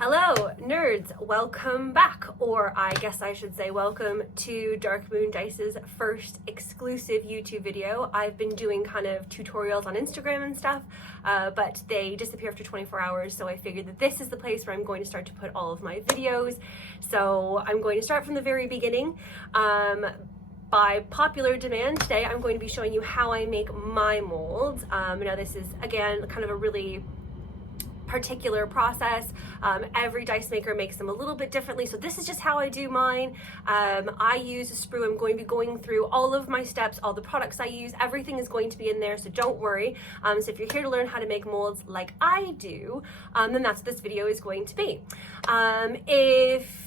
Hello nerds, welcome back, or I guess I should say welcome to Dark Moon Dice's first exclusive YouTube video. I've been doing kind of tutorials on Instagram and stuff, but they disappear after 24 hours, so I figured that this is the place where I'm going to start to put all of my videos. So I'm going to start from the very beginning. By popular demand, today I'm going to be showing you how I make my molds. Now this is, again, kind of a really particular process. Every dice maker makes them a little bit differently, so this is just how I do mine. I use a sprue. I'm going to be going through all of my steps, all the products I use, everything is going to be in there, so don't worry. So if you're here to learn how to make molds like I do, then that's what this video is going to be. If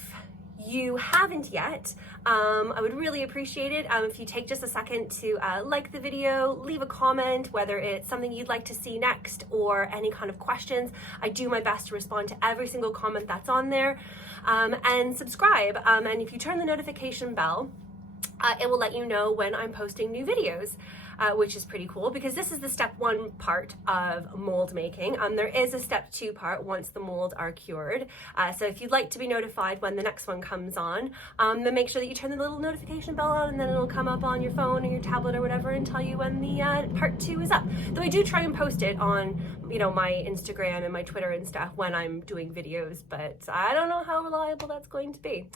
you haven't yet, I would really appreciate it if you take just a second to like the video, leave a comment, whether it's something you'd like to see next or any kind of questions. I do my best to respond to every single comment that's on there, and subscribe. And if you turn the notification bell, it will let you know when I'm posting new videos, which is pretty cool because this is the step 1 part of mold making. There is a step 2 part once the molds are cured. So if you'd like to be notified when the next one comes on, then make sure that you turn the little notification bell on, and then it'll come up on your phone or your tablet or whatever and tell you when the part 2 is up. Though I do try and post it on, my Instagram and my Twitter and stuff when I'm doing videos, but I don't know how reliable that's going to be.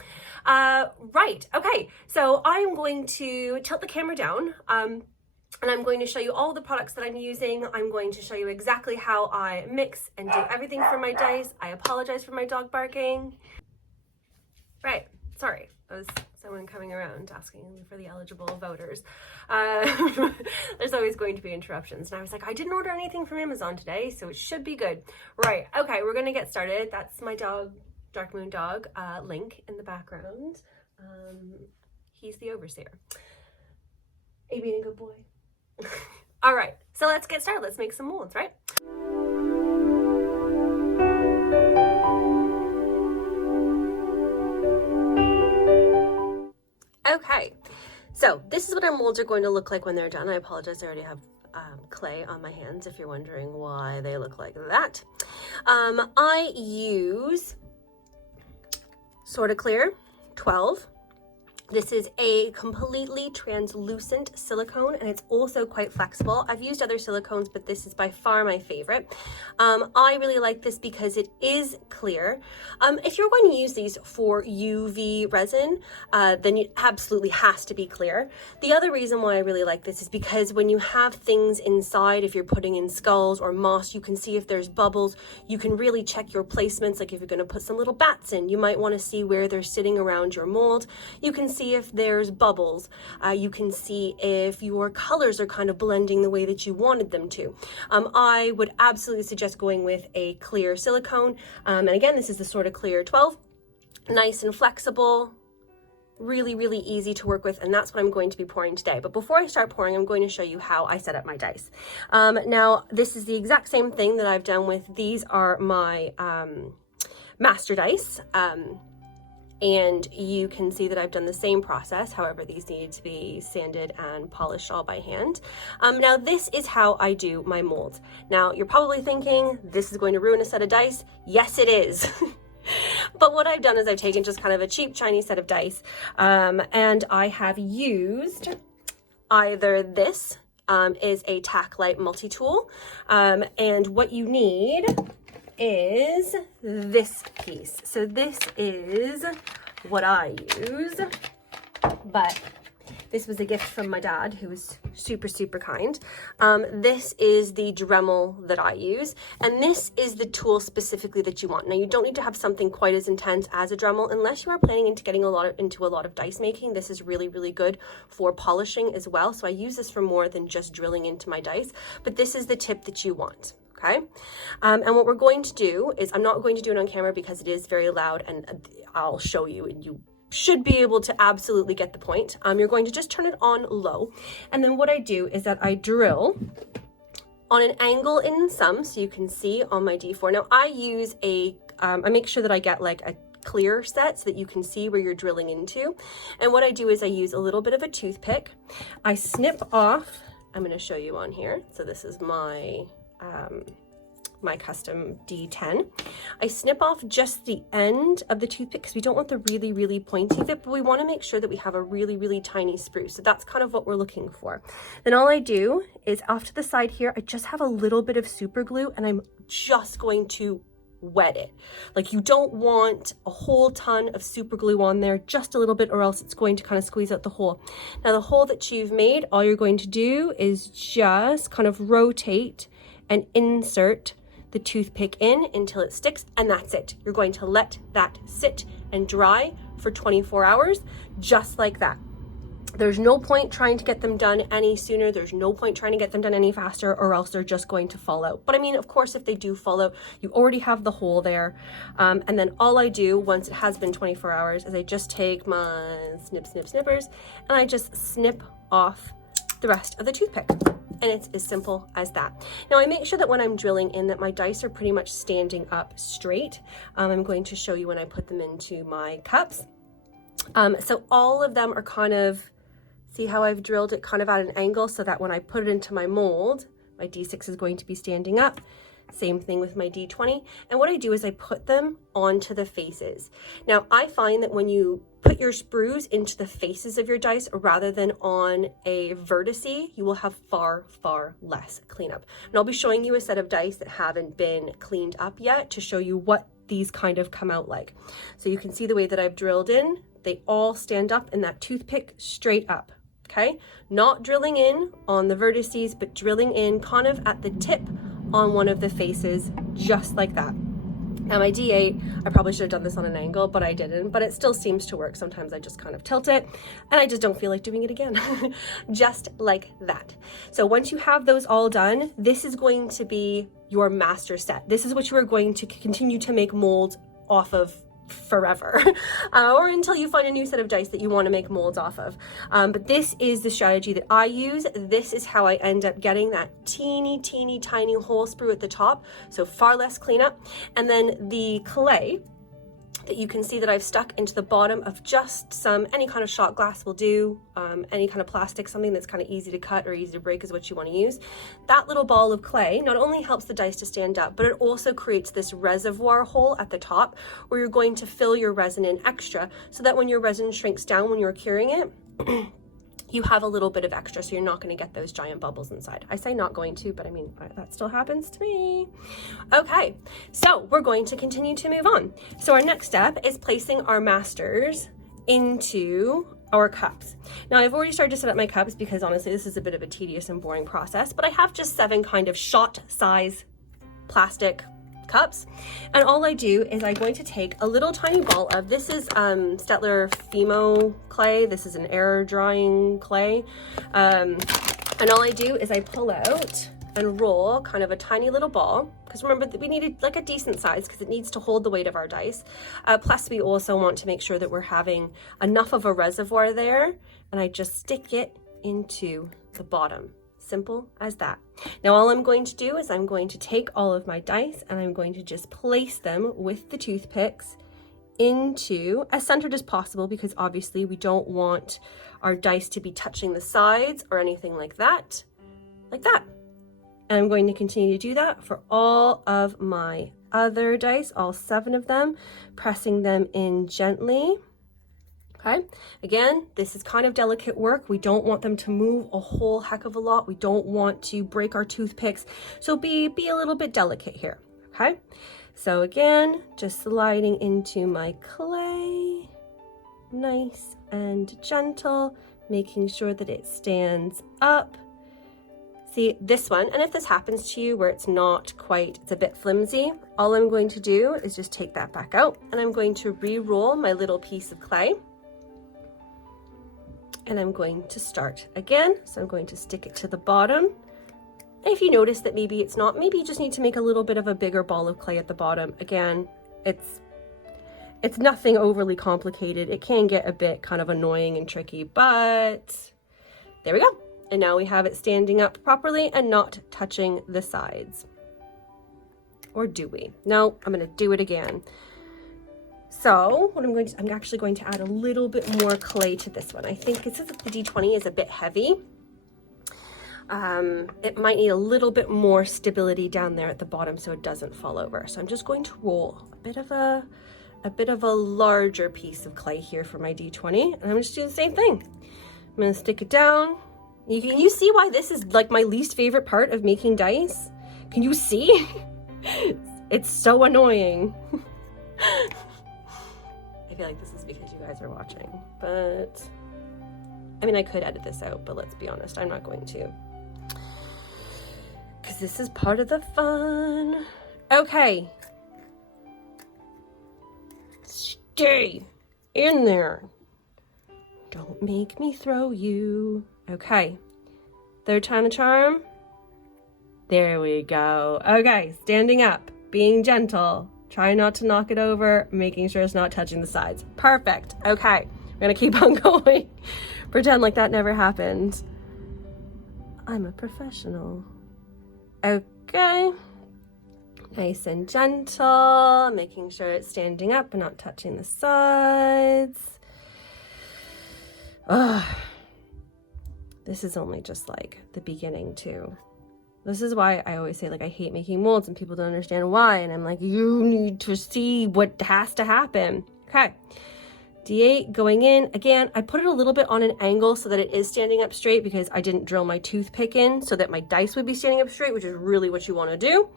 Right, okay, so I'm going to tilt the camera down, and I'm going to show you all the products that I'm using. I'm going to show you exactly how I mix and do everything for my dice. I apologize for my dog barking. Right, sorry, that was someone coming around asking for the eligible voters. There's always going to be interruptions. And I was like, I didn't order anything from Amazon today, so it should be good. Right, okay, we're gonna get started. That's my dog, Dark Moon Dog, Link in the background. He's the overseer. Are you being a good boy? All right, so let's get started. Let's make some molds, right? Okay, so this is what our molds are going to look like when they're done. I apologize, I already have clay on my hands if you're wondering why they look like that. I use Sorta Clear 12. This is a completely translucent silicone, and it's also quite flexible. I've used other silicones, but this is by far my favorite. I really like this because it is clear. If you're going to use these for UV resin, then it absolutely has to be clear. The other reason why I really like this is because when you have things inside, if you're putting in skulls or moss, you can see if there's bubbles. You can really check your placements. Like if you're going to put some little bats in, you might want to see where they're sitting around your mold. You can see if there's bubbles. You can see if your colors are kind of blending the way that you wanted them to. I would absolutely suggest going with a clear silicone. And again, this is the Sorta Clear 12. Nice and flexible, really, really easy to work with, and that's what I'm going to be pouring today. But before I start pouring, I'm going to show you how I set up my dice. Now, this is the exact same thing that I've done with, these are my master dice. And you can see that I've done the same process. However, these need to be sanded and polished all by hand. Now, this is how I do my molds. Now, you're probably thinking, this is going to ruin a set of dice. Yes, it is. But what I've done is I've taken just kind of a cheap Chinese set of dice, and I have used either this is a tack light multi-tool, and what you need is this piece. So this is what I use, but this was a gift from my dad, who was super, super kind. This is the Dremel that I use, and this is the tool specifically that you want. Now, you don't need to have something quite as intense as a Dremel unless you are planning into getting into a lot of dice making. This is really, really good for polishing as well. So I use this for more than just drilling into my dice, but this is the tip that you want. Okay, and what we're going to do is, I'm not going to do it on camera because it is very loud, and I'll show you, and you should be able to absolutely get the point. You're going to just turn it on low, and then what I do is that I drill on an angle in some, so you can see on my D4. Now, I use I make sure that I get like a clear set so that you can see where you're drilling into, and what I do is I use a little bit of a toothpick. I snip off, I'm going to show you on here, so this is my my custom D10. I snip off just the end of the toothpick because we don't want the really, really pointy bit, but we want to make sure that we have a really, really tiny sprue. So that's kind of what we're looking for. Then all I do is off to the side here, I just have a little bit of super glue and I'm just going to wet it. Like, you don't want a whole ton of super glue on there, just a little bit, or else it's going to kind of squeeze out the hole. Now the hole that you've made, all you're going to do is just kind of rotate and insert the toothpick in until it sticks, and that's it. You're going to let that sit and dry for 24 hours, just like that. There's no point trying to get them done any sooner. There's no point trying to get them done any faster, or else they're just going to fall out. But I mean, of course, if they do fall out, you already have the hole there. And then all I do once it has been 24 hours is I just take my snippers and I just snip off the rest of the toothpick. And it's as simple as that. Now I make sure that when I'm drilling in that my dice are pretty much standing up straight. I'm going to show you when I put them into my cups. So all of them are kind of, see how I've drilled it kind of at an angle so that when I put it into my mold, my D6 is going to be standing up. Same thing with my D20. And what I do is I put them onto the faces. Now I find that when you put your sprues into the faces of your dice rather than on a vertice, you will have far, far less cleanup. And I'll be showing you a set of dice that haven't been cleaned up yet to show you what these kind of come out like. So you can see the way that I've drilled in, they all stand up in that toothpick straight up. Okay, not drilling in on the vertices, but drilling in kind of at the tip on one of the faces, just like that. Now my D8, I probably should have done this on an angle, but I didn't, but it still seems to work. Sometimes I just kind of tilt it and I just don't feel like doing it again. Just like that. So once you have those all done, this is going to be your master set. This is what you are going to continue to make molds off of forever, or until you find a new set of dice that you want to make molds off of. But this is the strategy that I use. This is how I end up getting that teeny tiny hole sprue at the top, so far less cleanup. And then the clay that you can see that I've stuck into the bottom of just any kind of shot glass will do, any kind of plastic, something that's kind of easy to cut or easy to break is what you want to use. That little ball of clay not only helps the dice to stand up, but it also creates this reservoir hole at the top where you're going to fill your resin in extra so that when your resin shrinks down when you're curing it, you have a little bit of extra, so you're not going to get those giant bubbles inside. I say not going to, but I mean, that still happens to me. Okay, so we're going to continue to move on. So our next step is placing our masters into our cups. Now I've already started to set up my cups because honestly, this is a bit of a tedious and boring process, but I have just 7 kind of shot size plastic cups, and all I do is I'm going to take a little tiny ball of, this is Stettler Fimo clay. This is an air drying clay, and all I do is I pull out and roll kind of a tiny little ball, because remember that we needed like a decent size because it needs to hold the weight of our dice. Plus we also want to make sure that we're having enough of a reservoir there, and I just stick it into the bottom. Simple as that. Now all I'm going to do is I'm going to take all of my dice and I'm going to just place them with the toothpicks into as centered as possible, because obviously we don't want our dice to be touching the sides or anything like that. And I'm going to continue to do that for all of my other dice, all 7 of them, pressing them in gently. Okay, again, this is kind of delicate work. We don't want them to move a whole heck of a lot. We don't want to break our toothpicks. So be a little bit delicate here, okay? So again, just sliding into my clay, nice and gentle, making sure that it stands up. See this one, and if this happens to you where it's not quite, it's a bit flimsy, all I'm going to do is just take that back out and I'm going to re-roll my little piece of clay. And I'm going to start again. So I'm going to stick it to the bottom. And if you notice that maybe it's not, maybe you just need to make a little bit of a bigger ball of clay at the bottom. Again, it's nothing overly complicated. It can get a bit kind of annoying and tricky, but there we go. And now we have it standing up properly and not touching the sides. Or do we? No, I'm going to do it again. So what I'm actually going to add a little bit more clay to this one. I think it says that the D20 is a bit heavy. it might need a little bit more stability down there at the bottom so it doesn't fall over. So I'm just going to roll a bit of a larger piece of clay here for my D20, and I'm just doing the same thing. I'm gonna stick it down. Can you see why this is like my least favorite part of making dice? Can you see? It's so annoying. I feel like this is because you guys are watching, but I mean, I could edit this out, but let's be honest, I'm not going to. Because this is part of the fun. Okay. Stay in there. Don't make me throw you. Okay. Third time a charm. There we go. Okay, standing up, being gentle. Try not to knock it over, making sure it's not touching the sides. Perfect. Okay, we're gonna keep on going. Pretend like that never happened. I'm a professional. Okay. Nice and gentle, making sure it's standing up and not touching the sides. Ugh. This is only just like the beginning too. This is why I always say, like, I hate making molds and people don't understand why. And I'm like, you need to see what has to happen. Okay. D8 going in. Again, I put it a little bit on an angle so that it is standing up straight because I didn't drill my toothpick in so that my dice would be standing up straight, which is really what you want to do.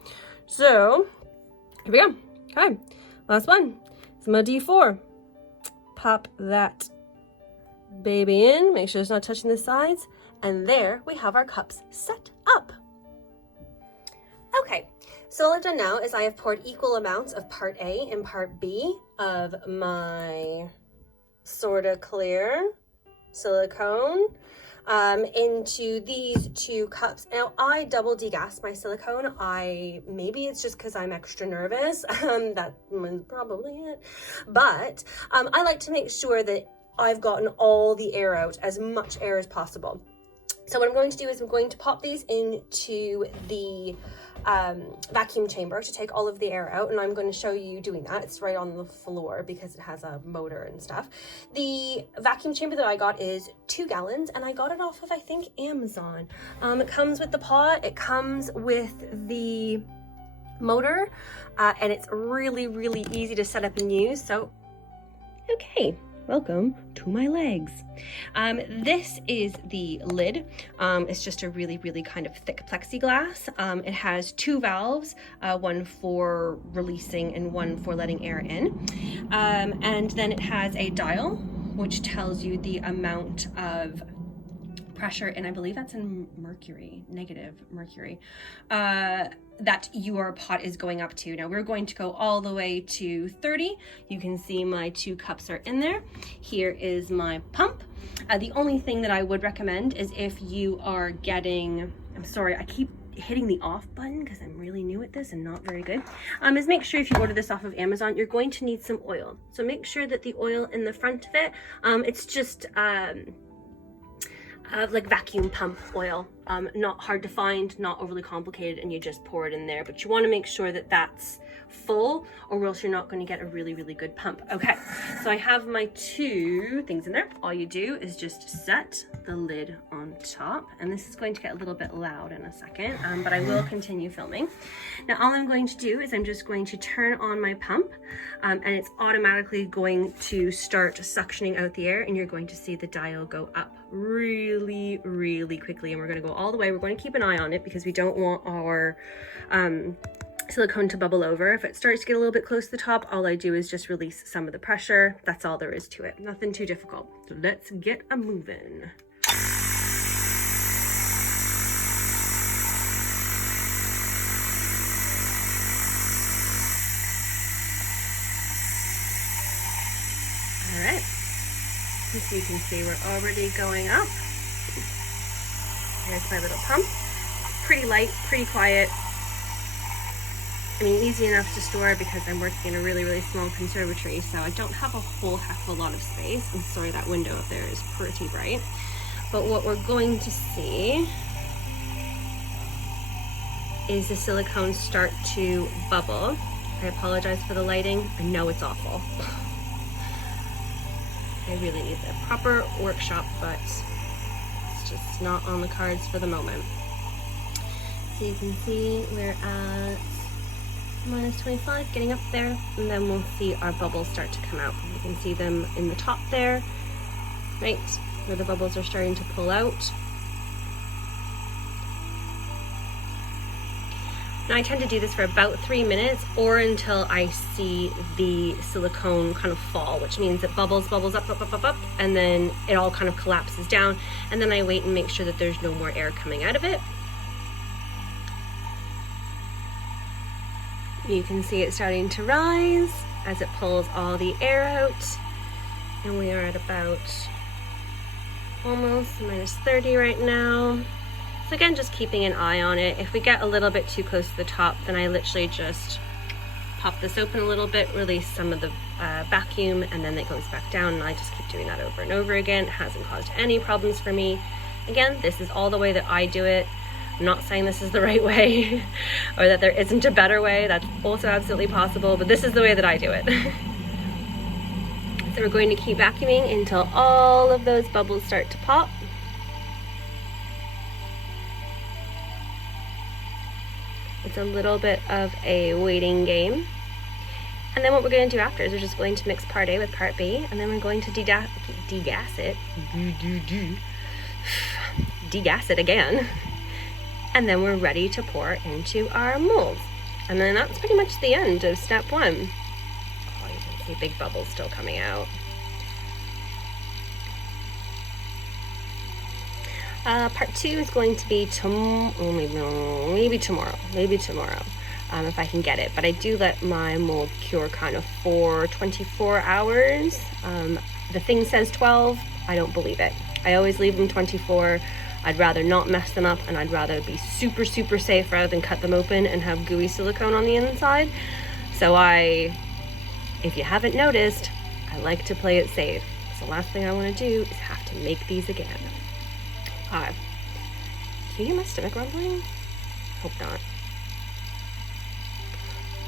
So here we go. Okay. Last one. Some D4. Pop that baby in. Make sure it's not touching the sides. And there we have our cups set up. Okay, so all I've done now is I have poured equal amounts of part A and part B of my sorta clear silicone into these two cups. Now I double degassed my silicone. Maybe it's just because I'm extra nervous. That was probably it. But I like to make sure that I've gotten all the air out, as much air as possible. So what I'm going to do is I'm going to pop these into the vacuum chamber to take all of the air out, and I'm going to show you doing that. It's right on the floor because it has a motor and stuff. The vacuum chamber that I got is 2 gallons, and I got it off of, I think, Amazon. It comes with the pot, it comes with the motor, and it's really, really easy to set up and use. So, okay. Welcome to my legs. This is the lid. It's just a really, really kind of thick plexiglass. It has 2 valves, one for releasing and one for letting air in. And then it has a dial, which tells you the amount of pressure, and I believe that's in mercury, negative mercury, that your pot is going up to. Now we're going to go all the way to 30. You can see my 2 cups are in there. Here is my pump. The only thing that I would recommend is if you are getting, I'm sorry, I keep hitting the off button because I'm really new at this and not very good, is make sure if you order this off of Amazon, you're going to need some oil. So make sure that the oil in the front of it, it's just like vacuum pump oil, not hard to find, not overly complicated, and you just pour it in there. But you want to make sure that that's full, or else you're not going to get a really, really good pump. Okay, so I have my 2 things in there. All you do is just set the lid on top, and this is going to get a little bit loud in a second, but I will continue filming. Now all I'm going to do is I'm just going to turn on my pump, and it's automatically going to start suctioning out the air, and you're going to see the dial go up really, really quickly. And we're going to go all the way. We're going to keep an eye on it because we don't want our silicone to bubble over. If it starts to get a little bit close to the top, all I do is just release some of the pressure. That's all there is to it. Nothing too difficult. So let's get a moving. All right. As you can see, we're already going up. Here's my little pump. Pretty light, pretty quiet. I mean, easy enough to store because I'm working in a really, really small conservatory, so I don't have a whole heck of a lot of space. I'm sorry, that window up there is pretty bright. But what we're going to see is the silicone start to bubble. I apologize for the lighting. I know it's awful. I really need the proper workshop, but it's just not on the cards for the moment. So you can see we're at minus 25, getting up there, and then we'll see our bubbles start to come out. You can see them in the top there, right, where the bubbles are starting to pull out. Now I tend to do this for about 3 minutes or until I see the silicone kind of fall, which means it bubbles up, and then it all kind of collapses down, and then I wait and make sure that there's no more air coming out of it. You can see it starting to rise as it pulls all the air out, and we are at about almost minus 30 right now. So again, just keeping an eye on it. If we get a little bit too close to the top, then I literally just pop this open a little bit, release some of the vacuum, and then it goes back down, and I just keep doing that over and over again. It hasn't caused any problems for me. Again, this is all the way that I do it. I'm not saying this is the right way or that there isn't a better way. That's also absolutely possible, but this is the way that I do it. So we're going to keep vacuuming until all of those bubbles start to pop. It's a little bit of a waiting game. And then what we're going to do after is we're just going to mix part A with part B, and then we're going to degas it. Degas it again. And then we're ready to pour into our molds. And then that's pretty much the end of step 1. Oh, you can see big bubbles still coming out. Part 2 is going to be maybe tomorrow, if I can get it. But I do let my mold cure kind of for 24 hours. The thing says 12, I don't believe it. I always leave them 24. I'd rather not mess them up, and I'd rather be super, super safe rather than cut them open and have gooey silicone on the inside. So if you haven't noticed, I like to play it safe. So the last thing I want to do is have to make these again. Can you hear my stomach rumbling? Hope not.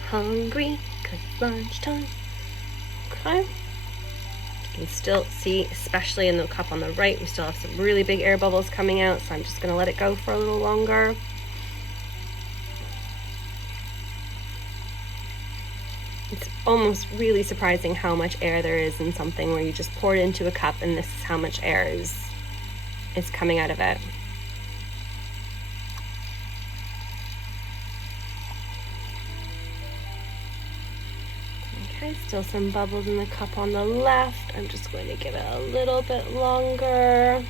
Hungry, 'cause it's lunchtime. Okay. You can still see, especially in the cup on the right, we still have some really big air bubbles coming out, so I'm just going to let it go for a little longer. It's almost really surprising how much air there is in something where you just pour it into a cup and this is how much air is coming out of it. Okay, still some bubbles in the cup on the left. I'm just going to give it a little bit longer.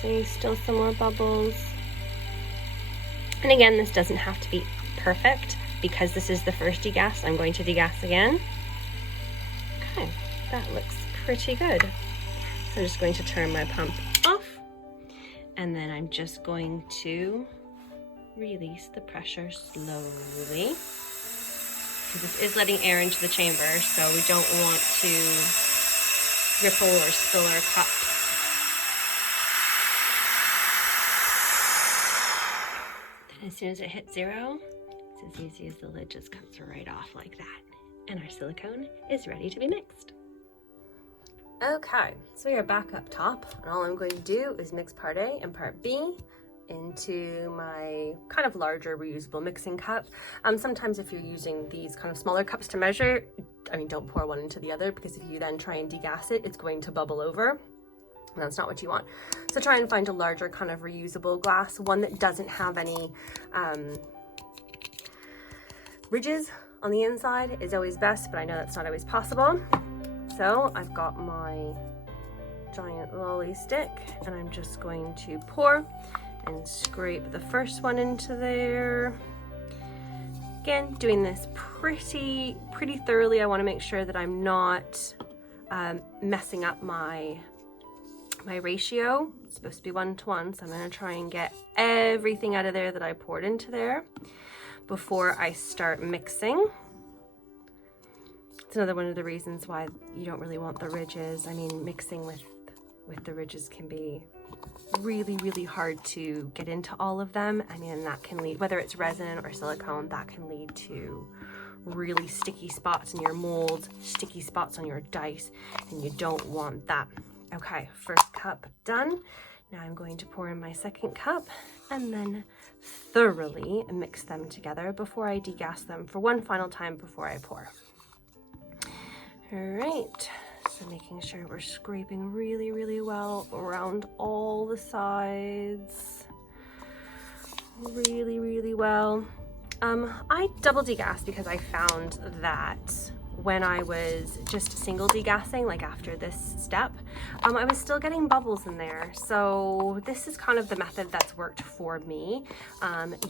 See, still some more bubbles. And again, this doesn't have to be perfect because this is the first degas. I'm going to degas again. Okay, that looks pretty good. So I'm just going to turn my pump off, and then I'm just going to release the pressure slowly, because this is letting air into the chamber, so we don't want to ripple or spill our cup. Then as soon as it hits 0, it's as easy as the lid just comes right off like that, and our silicone is ready to be mixed. Okay, so we are back up top, and all I'm going to do is mix part A and part B into my kind of larger reusable mixing cup. Sometimes if you're using these kind of smaller cups to measure, I mean, don't pour one into the other, because if you then try and degas it, it's going to bubble over. And that's not what you want. So try and find a larger kind of reusable glass, one that doesn't have any ridges on the inside is always best, but I know that's not always possible. So I've got my giant lolly stick, and I'm just going to pour and scrape the first one into there. Again, doing this pretty thoroughly. I want to make sure that I'm not messing up my ratio. It's supposed to be 1:1, so I'm going to try and get everything out of there that I poured into there before I start mixing. It's another one of the reasons why you don't really want the ridges. I mean, mixing with the ridges can be really hard to get into all of them. I mean, that can lead, whether it's resin or silicone, that can lead to really sticky spots in your mold, sticky spots on your dice, and you don't want that. Okay, first cup done. Now I'm going to pour in my second cup and then thoroughly mix them together before I degas them for one final time before I pour. All right, so making sure we're scraping really, really well around all the sides. Really, really well. I double degassed because I found that when I was just single degassing, like after this step, I was still getting bubbles in there. So this is kind of the method that's worked for me.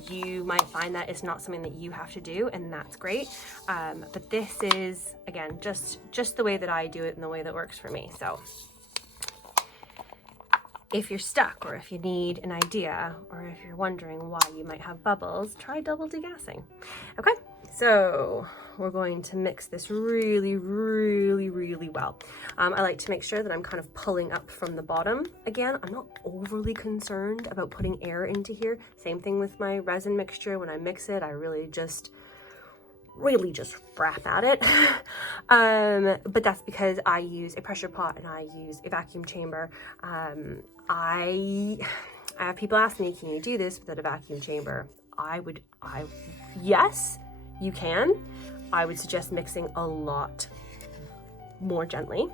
You might find that it's not something that you have to do, and that's great. But this is, again, just the way that I do it and the way that works for me. So if you're stuck, or if you need an idea, or if you're wondering why you might have bubbles, try double degassing. Okay, so we're going to mix this really, really, really well. I like to make sure that I'm kind of pulling up from the bottom. Again, I'm not overly concerned about putting air into here. Same thing with my resin mixture. When I mix it, I really just frap at it. But that's because I use a pressure pot and I use a vacuum chamber. I have people ask me, can you do this without a vacuum chamber? Yes, you can. I would suggest mixing a lot more gently.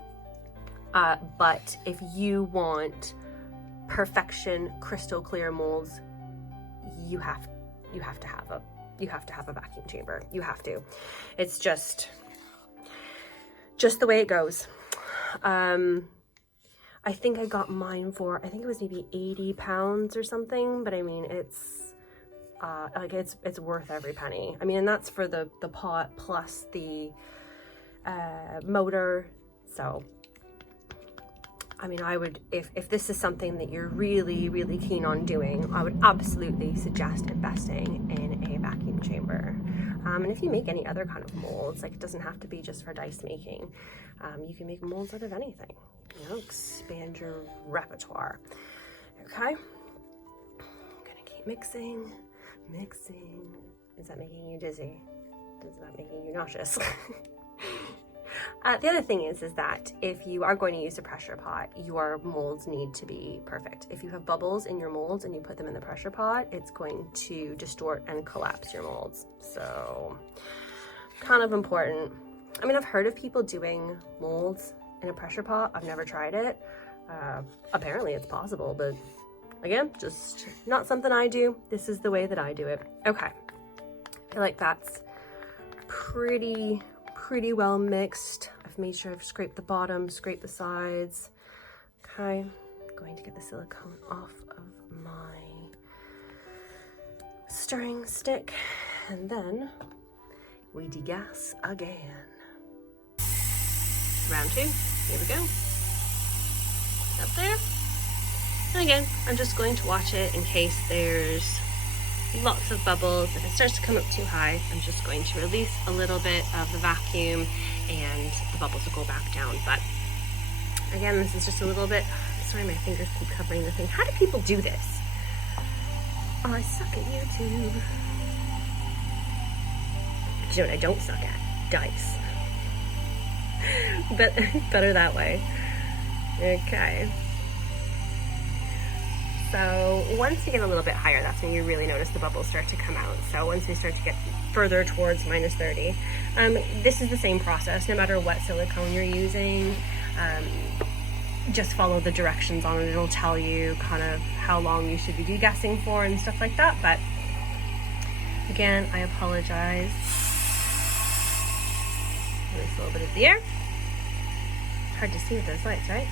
But if you want perfection, crystal clear molds, you have to have a vacuum chamber. You have to. It's just the way it goes. I think I got mine for, I think it was maybe 80 pounds or something, but I mean, it's worth every penny. I mean, and that's for the pot plus the motor. So I mean, I would, if this is something that you're really, really keen on doing, I would absolutely suggest investing in a vacuum chamber. And if you make any other kind of molds, like it doesn't have to be just for dice making, you can make molds out of anything, you know, expand your repertoire. Okay, I'm gonna keep mixing. Is that making you dizzy? Is that making you nauseous? The other thing is that if you are going to use a pressure pot, your molds need to be perfect. If you have bubbles in your molds and you put them in the pressure pot, it's going to distort and collapse your molds. So, kind of important. I mean, I've heard of people doing molds in a pressure pot. I've never tried it. Apparently it's possible, but again, just not something I do. This is the way that I do it. Okay, I feel like that's pretty well mixed. I've made sure I've scraped the bottom, scraped the sides. Okay, I'm going to get the silicone off of my stirring stick, and then we degas again. Round 2, here we go. Up there. And again, I'm just going to watch it in case there's lots of bubbles. If it starts to come up too high, I'm just going to release a little bit of the vacuum and the bubbles will go back down. But again, this is just a little bit, sorry, my fingers keep covering the thing. How do people do this? Oh, I suck at YouTube. But you know what I don't suck at? Dice. But better that way. Okay. So once you get a little bit higher, that's when you really notice the bubbles start to come out. So once we start to get further towards minus 30, this is the same process no matter what silicone you're using. Just follow the directions on it. It'll tell you kind of how long you should be degassing for and stuff like that. But again, I apologize. Release a little bit of the air. Hard to see with those lights, right?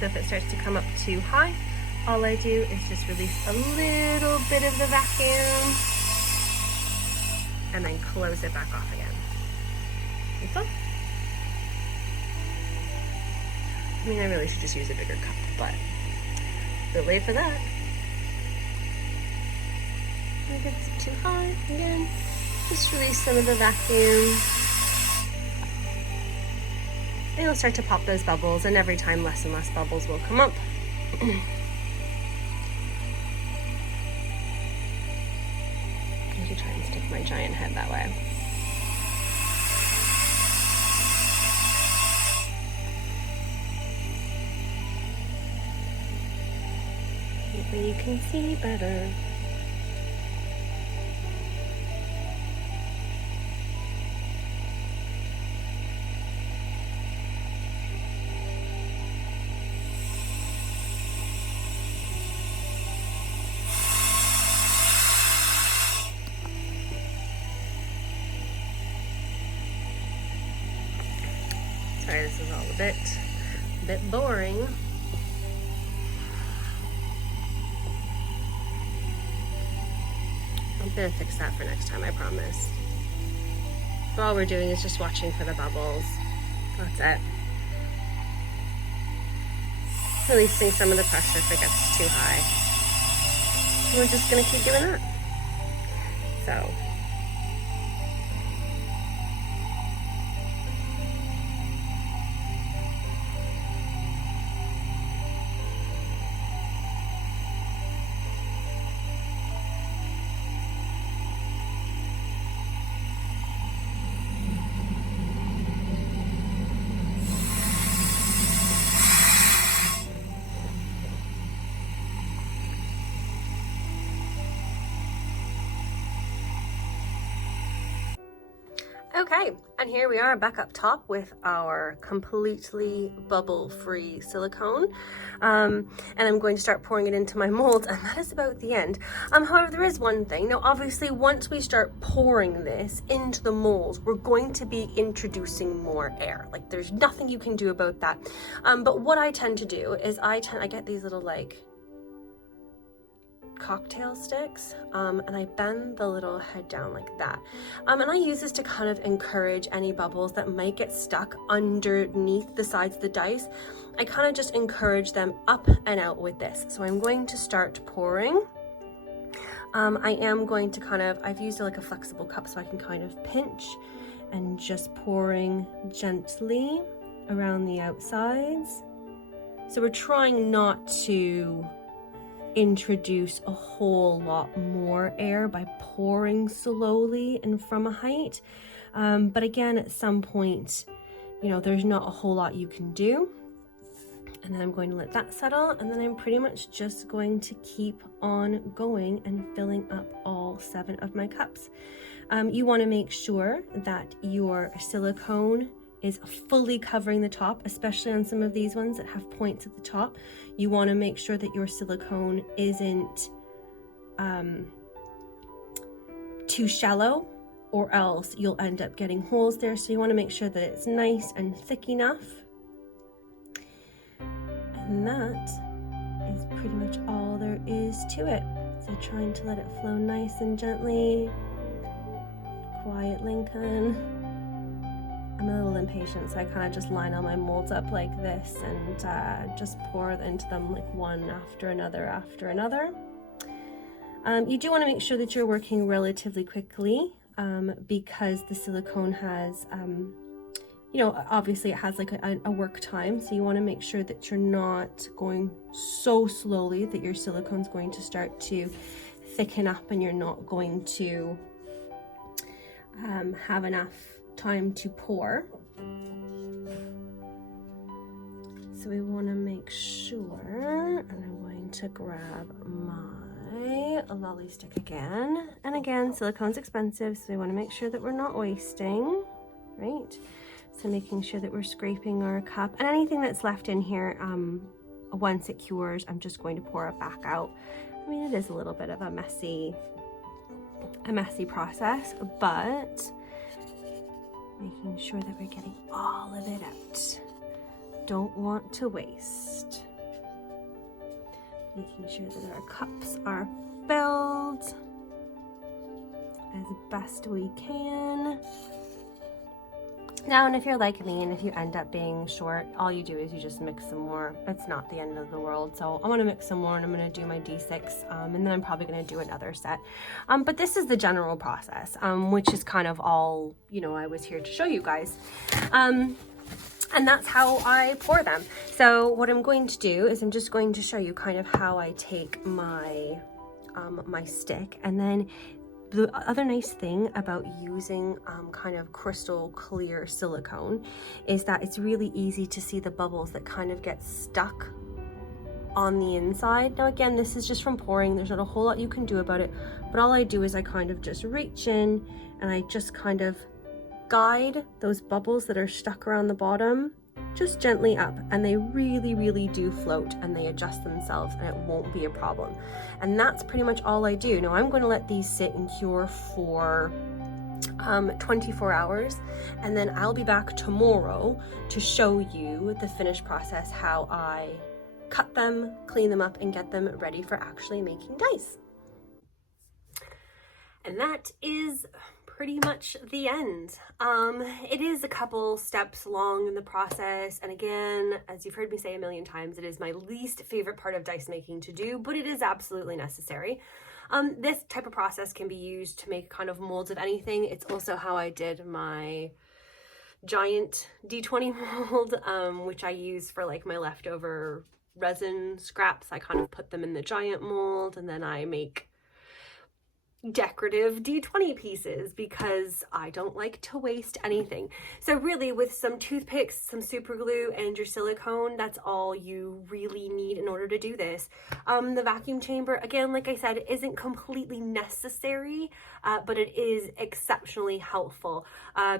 So if it starts to come up too high, all I do is just release a little bit of the vacuum and then close it back off again. That's all. I mean, I really should just use a bigger cup, but we'll wait for that. If it's too high, again, just release some of the vacuum. And it'll start to pop those bubbles, and every time less and less bubbles will come up. I need to try and stick my giant head that way. hopefully you can see better. Sorry, this is all a bit boring. I'm gonna fix that for next time, I promise. But all we're doing is just watching for the bubbles. That's it. Releasing some of the pressure if it gets too high. And we're just gonna keep doing that. So. Okay, and here we are back up top with our completely bubble-free silicone. And I'm going to start pouring it into my molds, and that is about the end. However, there is one thing. Now, obviously, once we start pouring this into the molds, we're going to be introducing more air. Like, there's nothing you can do about that. But what I tend to do is I get these little, like, cocktail sticks, and I bend the little head down like that, and I use this to kind of encourage any bubbles that might get stuck underneath the sides of the dice. I kind of just encourage them up and out with this. So I'm going to start pouring. I am going to I've used like a flexible cup so I can kind of pinch and just pouring gently around the outsides. So we're trying not to introduce a whole lot more air by pouring slowly and from a height, but again, at some point, you know, there's not a whole lot you can do. And then I'm going to let that settle, and then I'm pretty much just going to keep on going and filling up all 7 of my cups. You want to make sure that your silicone is fully covering the top, especially on some of these ones that have points at the top. You want to make sure that your silicone isn't too shallow, or else you'll end up getting holes there. So you want to make sure that it's nice and thick enough. And that is pretty much all there is to it. So trying to let it flow nice and gently. Quiet, Lincoln. I'm a little impatient, so I kind of just line all my molds up like this and just pour into them like one after another. You do want to make sure that you're working relatively quickly because the silicone has, you know, obviously it has like a work time, so you want to make sure that you're not going so slowly that your silicone's going to start to thicken up and you're not going to have enough time to pour. So we want to make sure, and I'm going to grab my lolly stick again. And again, silicone's expensive, so we want to make sure that we're not wasting, right? So making sure that we're scraping our cup, and anything that's left in here, once it cures, I'm just going to pour it back out. I mean, it is a little bit of a messy process, but making sure that we're getting all of it out. Don't want to waste. Making sure that our cups are filled as best we can. Now, and if you're like me and if you end up being short, all you do is you just mix some more. It's not the end of the world. So I'm going to mix some more, and I'm going to do my D6, and then I'm probably going to do another set. But this is the general process, which is kind of all, you know, I was here to show you guys. And that's how I pour them. So what I'm going to do is I'm just going to show you kind of how I take my my stick, and then the other nice thing about using kind of crystal clear silicone is that it's really easy to see the bubbles that kind of get stuck on the inside. Now again, this is just from pouring. There's not a whole lot you can do about it, but all I do is I kind of just reach in and I just kind of guide those bubbles that are stuck around the bottom just gently up, and they really do float and they adjust themselves and it won't be a problem. And that's pretty much all I do. Now I'm going to let these sit and cure for 24 hours, and then I'll be back tomorrow to show you the finished process, how I cut them, clean them up, and get them ready for actually making dice. And that is pretty much the end. It is a couple steps long in the process, and again, as you've heard me say a million times, it is my least favorite part of dice making to do, but it is absolutely necessary. This type of process can be used to make kind of molds of anything. It's also how I did my giant D20 mold, which I use for like my leftover resin scraps. I kind of put them in the giant mold, and then I make decorative D20 pieces because I don't like to waste anything. So really, with some toothpicks, some super glue, and your silicone, that's all you really need in order to do this. The vacuum chamber, again, like I said, isn't completely necessary, but it is exceptionally helpful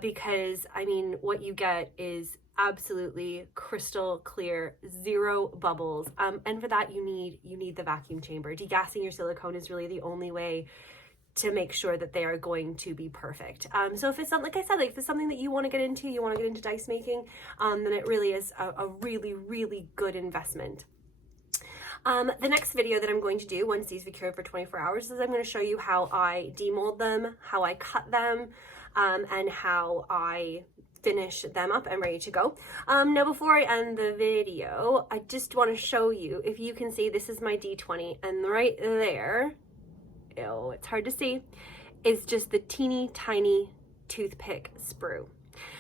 because, I mean, what you get is absolutely crystal clear, zero bubbles, and for that you need the vacuum chamber. Degassing your silicone is really the only way to make sure that they are going to be perfect. So if it's not, like I said, like if it's something that you want to get into, dice making, then it really is a really good investment. The next video that I'm going to do once these have cured for 24 hours is I'm going to show you how I demold them, how I cut them, and how I finish them up and ready to go. Now before I end the video, I just want to show you, if you can see, this is my D20, and right there, oh, it's hard to see, is just the teeny tiny toothpick sprue.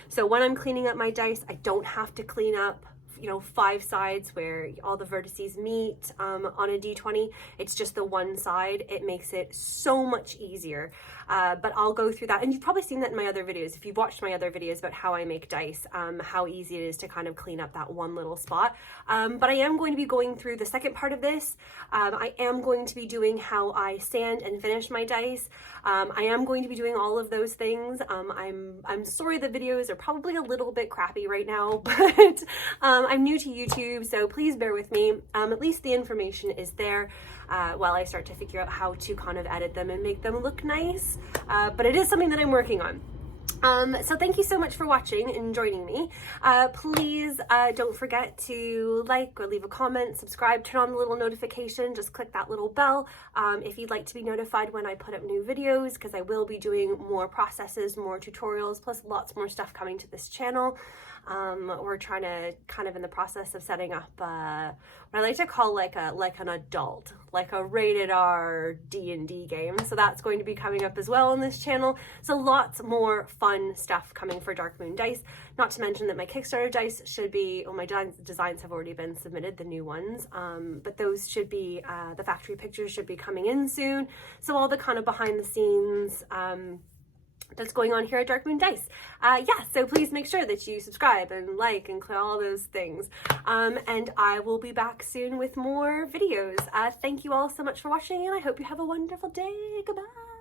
So when I'm cleaning up my dice, I don't have to clean up, you know, 5 sides where all the vertices meet on a D20. It's just the one side. It makes it so much easier. But I'll go through that, and you've probably seen that in my other videos. If you've watched my other videos about how I make dice, how easy it is to kind of clean up that one little spot. But I am going to be going through the second part of this. I am going to be doing how I sand and finish my dice. I am going to be doing all of those things. I'm sorry the videos are probably a little bit crappy right now, but I'm new to YouTube, so please bear with me. At least the information is there while I start to figure out how to kind of edit them and make them look nice. But it is something that I'm working on. So thank you so much for watching and joining me. Please don't forget to like or leave a comment, subscribe, turn on the little notification, just click that little bell if you'd like to be notified when I put up new videos, because I will be doing more processes, more tutorials, plus lots more stuff coming to this channel. We're trying to kind of in the process of setting up what I like to call like an adult, like a rated R D&D game. So that's going to be coming up as well on this channel. So lots more fun stuff coming for Dark Moon Dice. Not to mention that my Kickstarter dice should be, well, my designs have already been submitted, the new ones, but those should be, the factory pictures should be coming in soon. So all the kind of behind the scenes that's going on here at Dark Moon Dice. Yeah, so please make sure that you subscribe and like and click all those things. And I will be back soon with more videos. Thank you all so much for watching, and I hope you have a wonderful day. Goodbye.